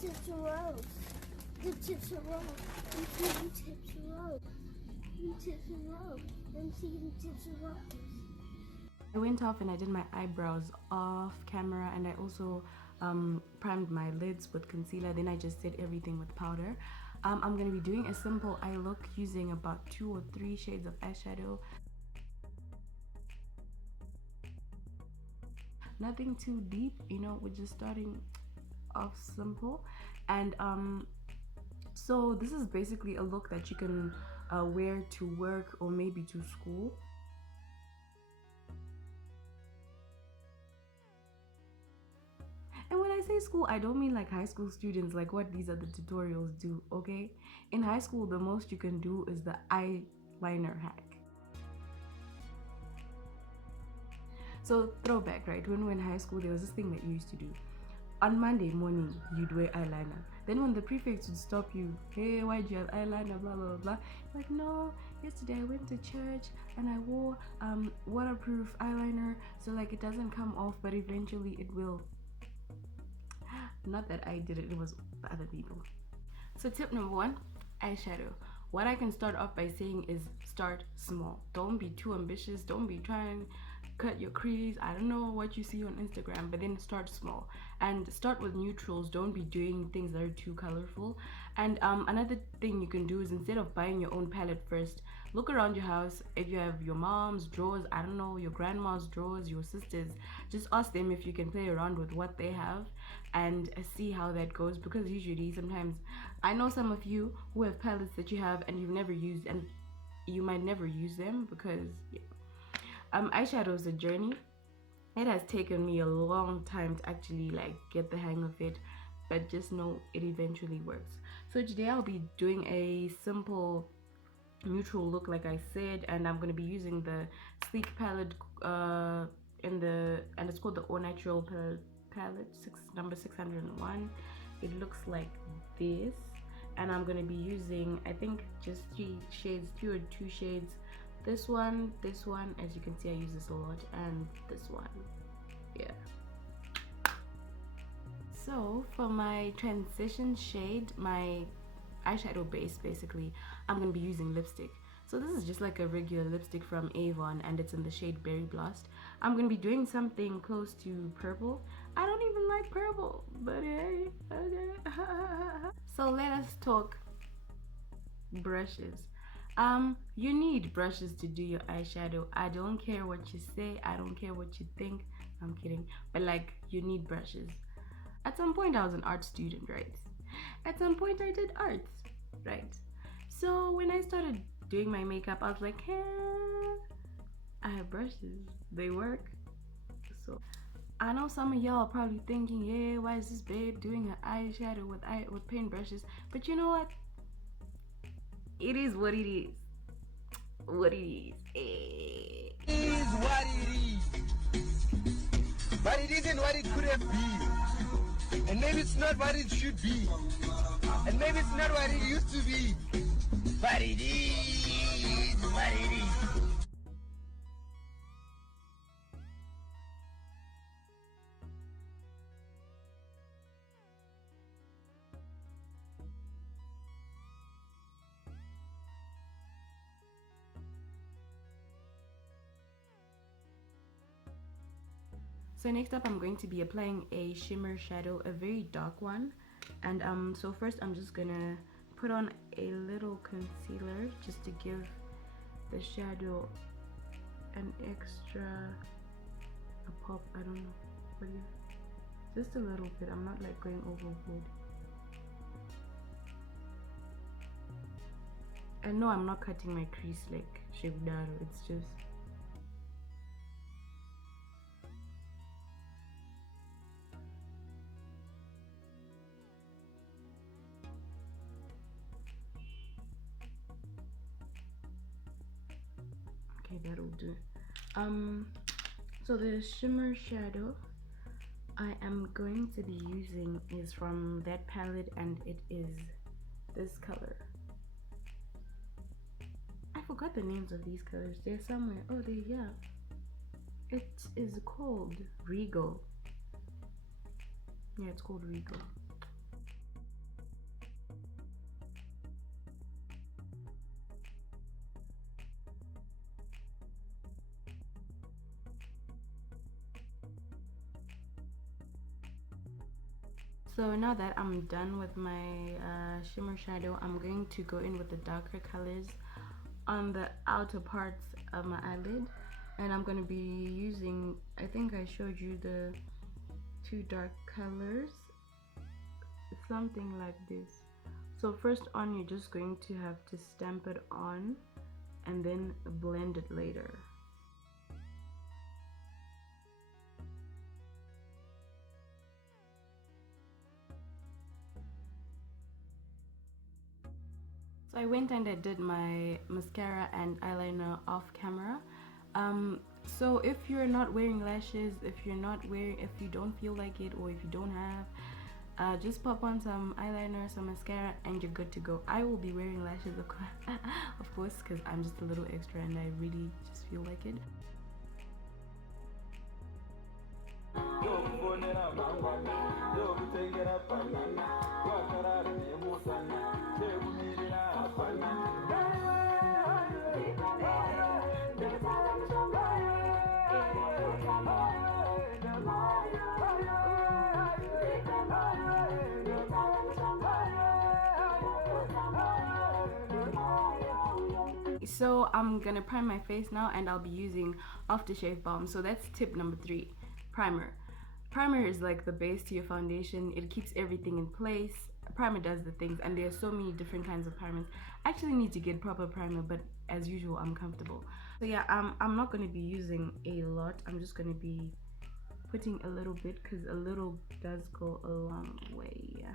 tips are rose. The tips are rose. The tips are rose. The tips are rose. I'm seeing tips are rose. I went off and I did my eyebrows off camera, and I also primed my lids with concealer. Then I just did everything with powder. I'm going to be doing a simple eye look using about 2 or 3 shades of eyeshadow. Nothing too deep, you know, we're just starting off simple. And so this is basically a look that you can wear to work or maybe to school. And when I say school, I don't mean like high school students, like what these other tutorials do, okay? In high school, the most you can do is the eyeliner hack. So throwback, right? When we were in high school, there was this thing that you used to do. On Monday morning, you'd wear eyeliner. Then when the prefects would stop you, hey, why do you have eyeliner, blah, blah, blah. Like, no, yesterday I went to church and I wore waterproof eyeliner, so like it doesn't come off, but eventually it will. Not that I did it, it was other people. So tip number 1, eyeshadow. What I can start off by saying is start small. Don't be too ambitious. Don't be trying cut your crease. I don't know what you see on Instagram, but then start small and start with neutrals. Don't be doing things that are too colorful. And another thing you can do is, instead of buying your own palette first, look around your house. If you have your mom's drawers, I don't know, your grandma's drawers, your sisters, just ask them if you can play around with what they have and see how that goes. Because usually, sometimes, I know some of you who have palettes that you have and you've never used, and you might never use them because eyeshadow is a journey. It has taken me a long time to actually like get the hang of it, but just know it eventually works. So today I'll be doing a simple neutral look, like I said, and I'm going to be using the sleek palette and it's called the Au Naturel palette, number 601. It looks like this, and I'm going to be using, I think, just 3 shades, 2 or 2 shades. This one, as you can see I use this a lot, and this one, yeah. So for my transition shade, my eyeshadow base, basically, I'm going to be using lipstick. So this is just like a regular lipstick from Avon, and it's in the shade Berry Blast. I'm going to be doing something close to purple. I don't even like purple, but hey, okay. So let us talk brushes. You need brushes to do your eyeshadow. I don't care what you say, I don't care what you think. I'm kidding, but like, you need brushes. At some point I was an art student, right? At some point I did arts, right? So when I started doing my makeup, I was like, hey, I have brushes, they work. So I know some of y'all are probably thinking, yeah, why is this babe doing her eyeshadow with paint brushes? But you know what? It is what it is. What it is. It is what it is. But it isn't what it could have been. And maybe it's not what it should be. And maybe it's not what it used to be. But it is what it is. So next up, I'm going to be applying a shimmer shadow, a very dark one. And so first I'm just gonna put on a little concealer just to give the shadow an extra pop. I don't know, what do you, just a little bit. I'm not like going overboard. And no, I'm not cutting my crease like Shevdaro, it's just okay, that'll do. So the shimmer shadow I am going to be using is from that palette, and it is this color. I forgot the names of these colors. They're somewhere. Oh, yeah. It is called Regal. Yeah, it's called Regal. So now that I'm done with my shimmer shadow, I'm going to go in with the darker colors on the outer parts of my eyelid, and I'm going to be using, I think I showed you the two dark colors, something like this. So first on, you're just going to have to stamp it on and then blend it later. So I went and I did my mascara and eyeliner off camera. So if you're not wearing lashes, if you don't feel like it, or if you don't have, just pop on some eyeliner, some mascara, and you're good to go. I will be wearing lashes, of course, because I'm just a little extra and I really just feel like it. So I'm gonna prime my face now, and I'll be using aftershave balm. So that's tip number 3, primer. Primer is like the base to your foundation. It keeps everything in place. Primer does the things, and there are so many different kinds of primers. I actually need to get proper primer, but as usual, I'm comfortable. So yeah, I'm not gonna be using a lot. I'm just gonna be putting a little bit, because a little does go a long way.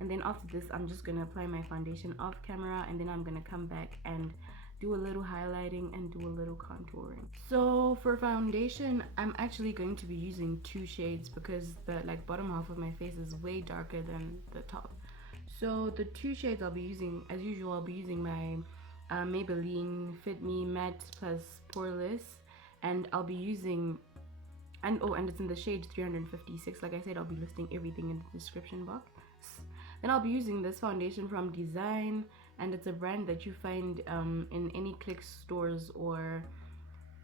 And then after this, I'm just gonna apply my foundation off camera, and then I'm gonna come back and do a little highlighting and do a little contouring. So for foundation, I'm actually going to be using 2 shades because the bottom half of my face is way darker than the top. So the 2 shades I'll be using, as usual, I'll be using my Maybelline Fit Me Matte plus Poreless, and I'll be using, and it's in the shade 356. Like I said, I'll be listing everything in the description box. Then I'll be using this foundation from Design, and it's a brand that you find in any Click stores or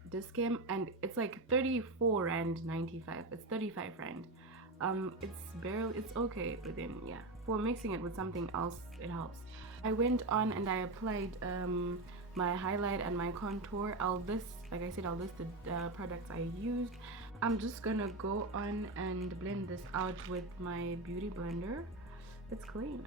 Dischem, and it's like 34 Rand 95. It's 35 Rand. It's okay, but then yeah, for mixing it with something else, it helps. I went on and I applied my highlight and my contour. Like I said, I'll list the products I used. I'm just gonna go on and blend this out with my beauty blender. It's clean.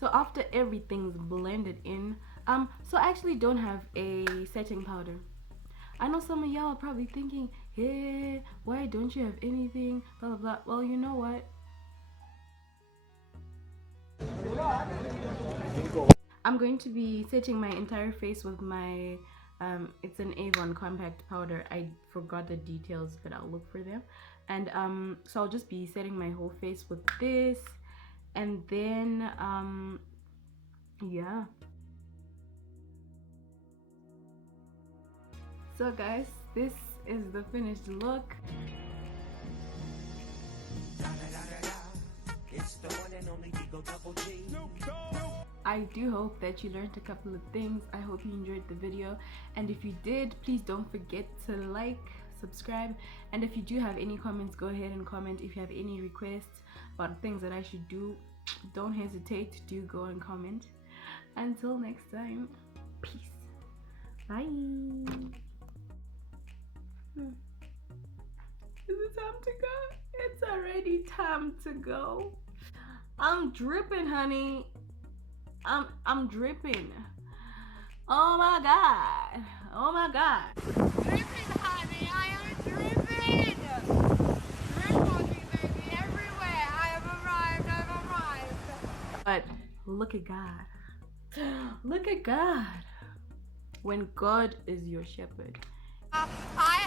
So after everything's blended in, so I actually don't have a setting powder. I know some of y'all are probably thinking, hey, why don't you have anything, blah blah blah. Well, you know what, I'm going to be setting my entire face with my it's an Avon compact powder. I forgot the details, but I'll look for them. And so I'll just be setting my whole face with this, and then yeah. So guys, this is the finished look. I do hope that you learned a couple of things. I hope you enjoyed the video, and if you did, please don't forget to like, subscribe, and if you do have any comments, go ahead and comment. If you have any requests about things that I should do, don't hesitate to go and comment. Until next time, peace. Bye. Is it time to go? It's already time to go. I'm dripping, honey. I'm dripping. Oh my god. Oh my god. Dripping, honey. I am dripping. Drip walking, baby, everywhere. I have arrived. I've arrived. But look at God. Look at God. When God is your shepherd. I